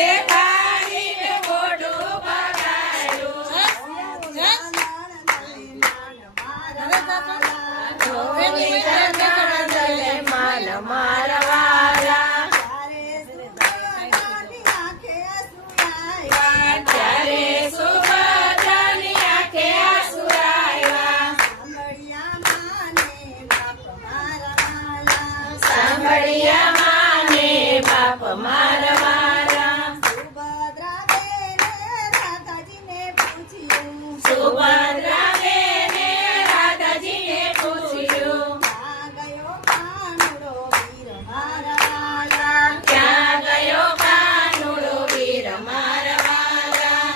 દેખાડીને મોઢું બગાડ્યું. ધોળી જગદલે માન મારવાલા. ત્યારે સુભદ્રાની આંખે આંસુ આવ્યા. સાંભળ્યા માને બાપ મારવાલા. સુભદ્રા બેને રાધાજીને પૂછ્યું. ક્યાં ગયો કાનુડો વીર મારવાલા.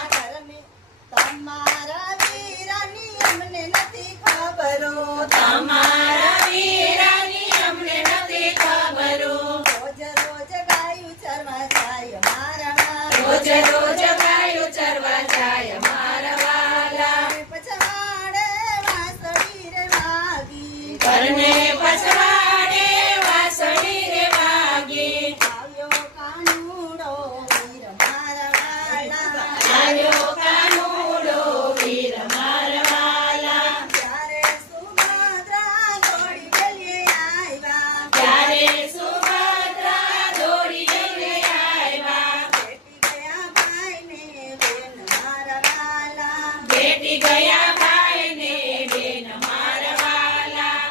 તમારા વીરની અમને નથી ખબરો. તમારા વીરાની અમને નથી ખબરો. રોજ રોજ ગાયું ચરવા જાય મારા રોજ રોજ ગાયું ચરવા જાય મારવાલા. પછવાડે વાસળી રે વાગી. ઘરને પછવાડે વાસળી રે વાગી. આવ્યો કાનુડો વીર મારા વાલા. આવ્યો કાનુડો વીર મારવાલા. ત્યારે સુભદ્રા દોડી ગલી આવ્યા. ત્યારે સુભદ્રા દોડી લઈને આવ્યા. બેટી ગયા ભાઈને બેન મારા વાલા. બેટી ગયા ભાઈને બેન મારવાલા.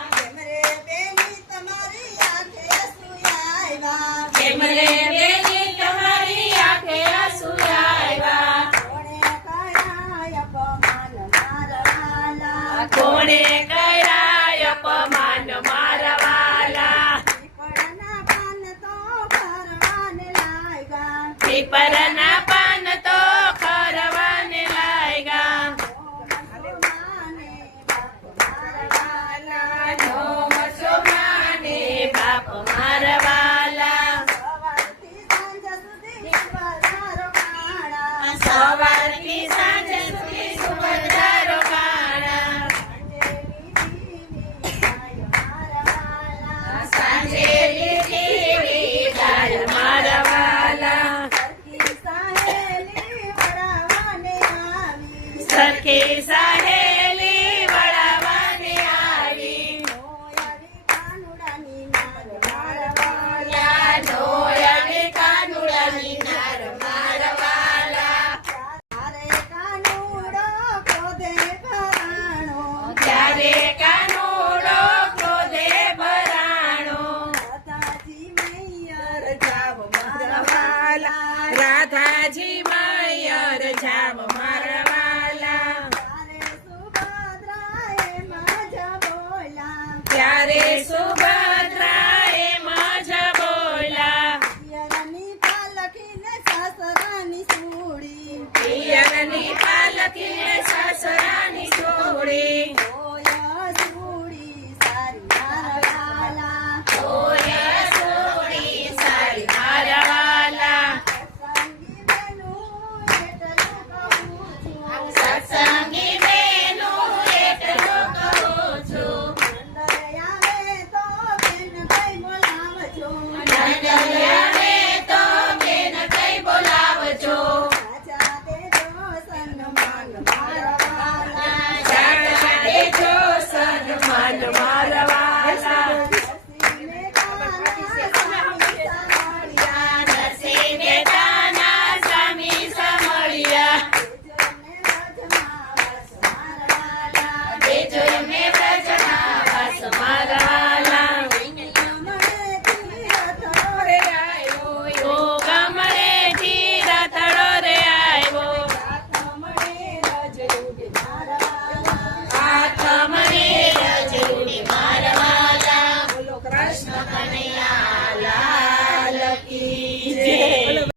કેમ રે બેની તમારી આંખે આંસુ આવ્યા. કોણે કર્યા અપમાન મારવાલા. પીપળના પાન તો ફરવાને લાગ્યા. પીપરના પાન તો ખરવાને લાગ્યા. ઢોમ સોમાને બાપ મારવાલા. સવારથી સાંજ સુધી સુભદ્રા રોકાણા. સાંજે લીધી વિદાય મારવાલા. સરખી સહેલી વળાવાને આવી. ધોયાની કાનુડાની નાર મારવાલા. ત્યારે કાનુડો ક્રોધે ભરાણો. રાધાજી મૈયર જાવ મારવાલા. ત્યારે સુભદ્રાએ મજ બોલા. પિયરની પાલખીને સસરાની છોડી.